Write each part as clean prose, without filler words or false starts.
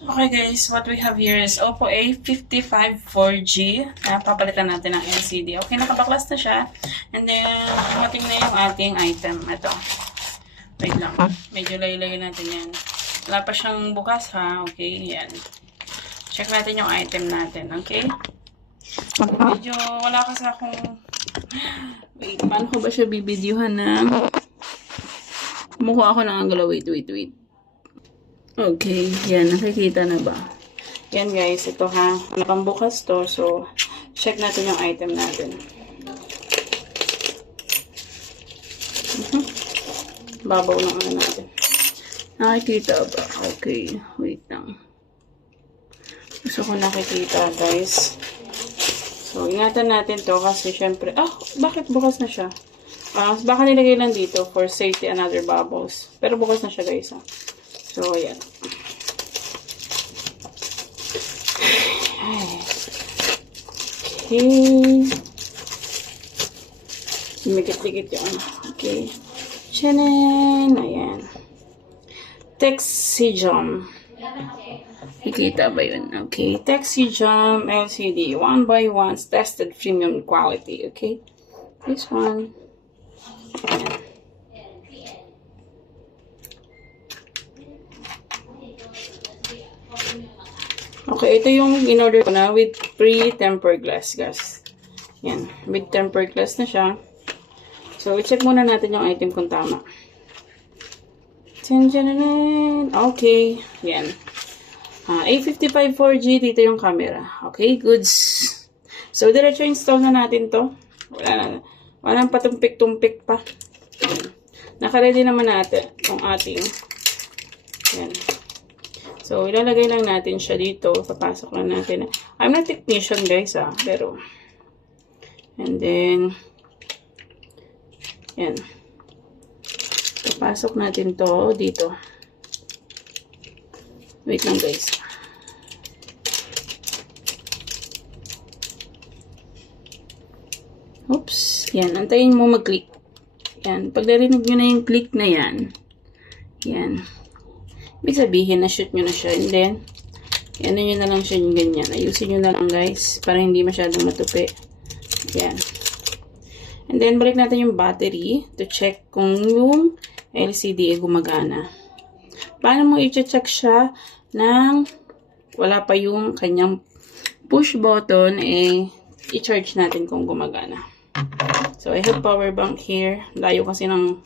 Okay guys, what we have here is Oppo A55 4G. Papalitan natin ng LCD. Okay, nakabaklas na siya. And then, dumating na yung ating item. Ito. Wait lang. Medyo layo-layo natin yan. Wala pa siyang bukas ha. Okay, yan. Check natin yung item natin. Okay? Medyo wala kasi akong... Wait, paano ko ba siya bibidyuhan ng... Kumukuha ako ng angulo. Wait. Okay, yan. Nakikita na ba? Yan guys, ito ha. Pambukas to. So, check natin yung item natin. Babaw ng ano natin. Nakikita ba? Okay, wait lang. Gusto ko nakikita guys. So, ingatan natin to kasi syempre, bakit bukas na siya? Baka nilagay lang dito for safety and other bubbles. Pero bukas na siya guys ha. So, ayan. Okay. Mikit-likit yun. Okay. Chanen. Ayan. Texijum. Nakikita ba yun? Okay. Texijum LCD. 1x1 tested premium quality. Okay. This one. Ayan. Okay, ito yung in-order ko na with pre-tempered glass, guys. Yan, with tempered glass na siya. So, i-check muna natin yung item kung tama. Okay, yan. A55 4G, dito yung camera. Okay, goods. So, diretso install na natin to. Walang patumpik-tumpik pa. Naka-ready naman natin yung ating. Yan. So, ilalagay lang natin siya dito. Papasok lang natin. I'm not technician guys pero, and then, yan. Papasok natin to dito. Wait lang guys. Oops. Yan. Antayin mo mag-click. Yan. Pag narinig nyo na yung click na yan. Yan. Ibig sabihin, na-shoot nyo na siya. And then, ano nyo na lang siya yung ganyan. Ayusin nyo na lang guys. Para hindi masyadong matupi. Yan. And then, balik natin yung battery to check kung yung LCD ay gumagana. Paano mo i-check siya ng wala pa yung kanyang push button, i-charge natin kung gumagana. So, I have power bank here. Layo kasi ng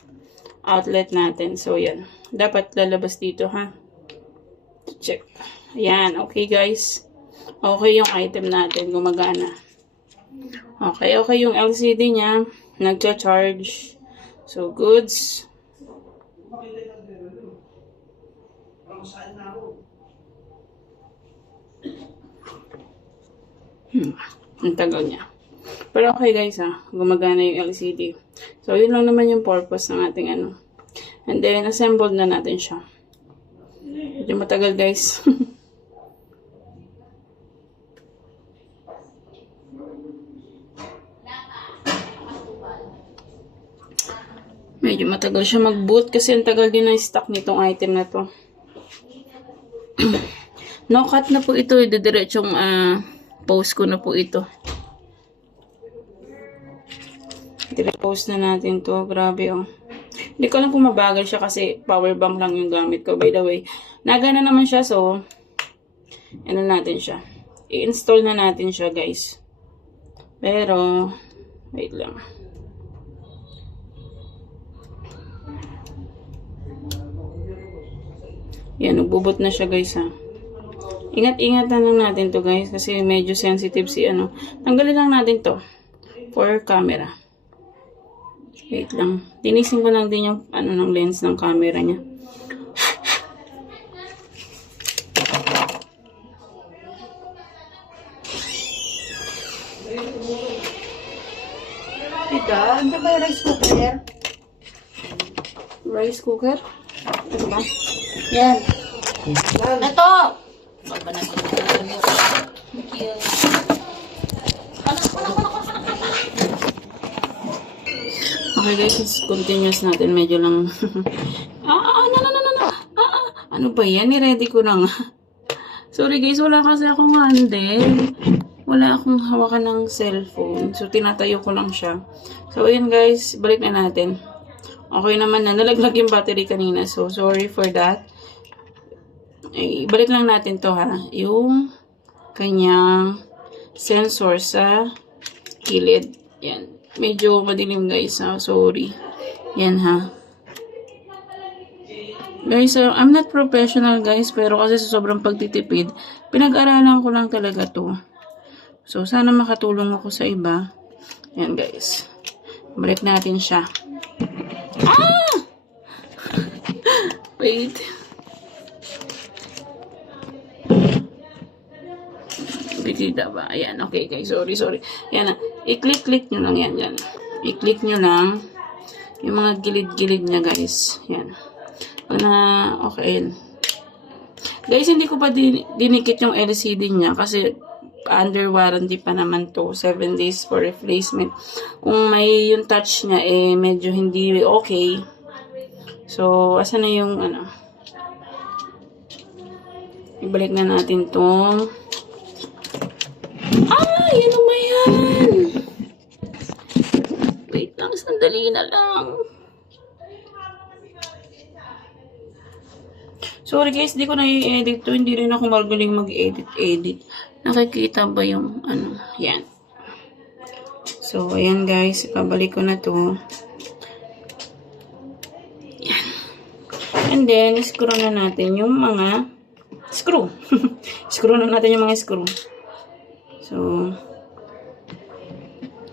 outlet natin. So, yan. Dapat lalabas dito, ha? Check. Ayan. Okay, guys. Okay yung item natin. Gumagana. Okay yung LCD niya. Nagcha-charge. So, goods. Ang tagal niya. Pero okay, guys, gumagana yung LCD. So, yun lang naman yung purpose ng ating ano. And then, assembled na natin siya. Medyo matagal, guys. Medyo matagal siya mag-boot kasi ang tagal din ng stock nitong item na to. No cut na po ito. Didiretsong post ko na po ito. Post na natin to. Grabe, Hindi ko alam kung mabagal siya kasi power bank lang yung gamit ko. By the way, nagana naman siya. So, ano natin siya. I-install na natin siya, guys. Pero, wait lang. Yan, nagbubot na siya, guys, Ingat-ingatan lang natin to, guys. Kasi medyo sensitive si Tanggalin lang natin to. For camera. Wait lang. Tinisin ko lang din yung ng lens ng camera niya. Ito, ano ba yung rice cooker? Rice cooker? Ito ba? Yan. Ito! Baba na ko na. Okay guys, it's continuous natin. Medyo lang... no. Ano ba yan? I-ready ko na nga. Sorry guys, wala kasi akong handle. Wala akong hawakan ng cellphone. So, tinatayo ko lang siya. So, ayun guys, balik na natin. Okay naman na. Nalaglag yung battery kanina. So, sorry for that. Ay, balik lang natin to ha. Yung kanyang sensor sa kilid. Yan. Medyo madilim guys ha. Sorry. Yan ha. Guys, I'm not professional guys, pero kasi sa sobrang pagtitipid, pinag-aralan ko lang talaga to. So, sana makatulong ako sa iba. Yan guys. Balik natin siya. Ah! Wait. Bitida ba? Ayan, okay guys. Sorry. Yan na. I-click nyo lang yan. I-click nyo lang yung mga gilid-gilid niya guys. Yan. Okay. Guys, hindi ko pa dinikit yung LCD niya kasi under warranty pa naman to. 7 days for replacement. Kung may yung touch niya, medyo hindi okay. So, asan na yung, ibalik na natin tong, yun ba yan? Wait lang, sandali na lang. Sorry guys, di ko na i-edit to. Hindi rin ako magaling mag-edit. Nakikita ba yung yan. So, ayan guys. Ipabalik ko na to. Yan. And then, screw na natin yung mga screw. Screw na natin yung mga screw. So,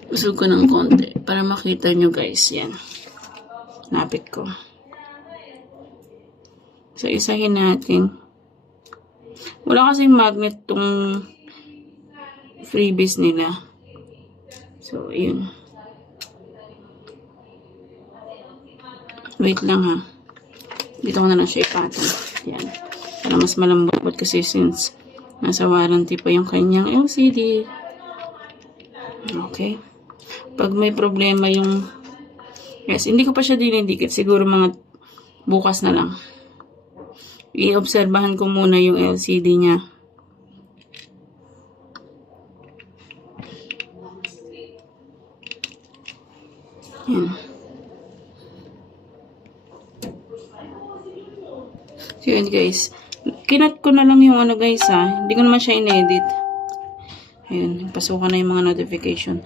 usog ko ng konti para makita nyo guys. Yan. Napit ko. So, isahin natin. Wala kasing magnet tong freebies nila. So, yun. Wait lang ha. Dito ko na lang siya ipatong. Yan. Para mas malambot kasi since nasa warranty pa yung kanyang LCD. Okay. Pag may problema yung hindi ko pa siya dinidikit. Siguro mga bukas na lang. I-obserbahan ko muna yung LCD niya. Yan. So yun guys. Kinat ko na lang yung guys ha. Hindi ko naman siya in-edit. Ayun. Pasukan na yung mga notification.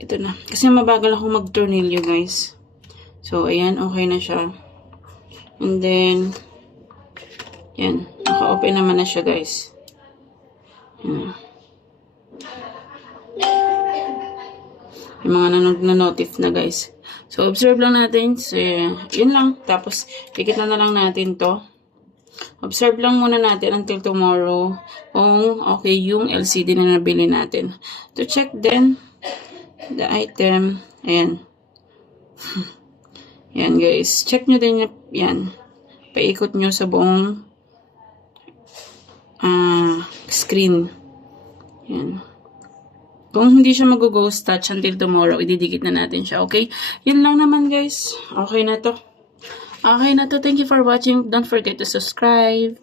Ito na. Kasi mabagal ako mag-tornilyo guys. So ayan. Okay na siya. And then, yan. Naka-open naman na siya, guys. Yan. Yung mga nanonotif na, guys. So, observe lang natin. So, yun lang. Tapos, ikit na lang natin to. Observe lang muna natin until tomorrow kung okay yung LCD na nabili natin. To check then, the item. Ayan. Yan guys, check nyo din yan. Paikot nyo sa buong screen. Yan. Kung hindi siya mag-ghost touch until tomorrow, ididikit na natin siya, okay? Yun lang naman guys. Okay na to. Okay na to. Thank you for watching. Don't forget to subscribe.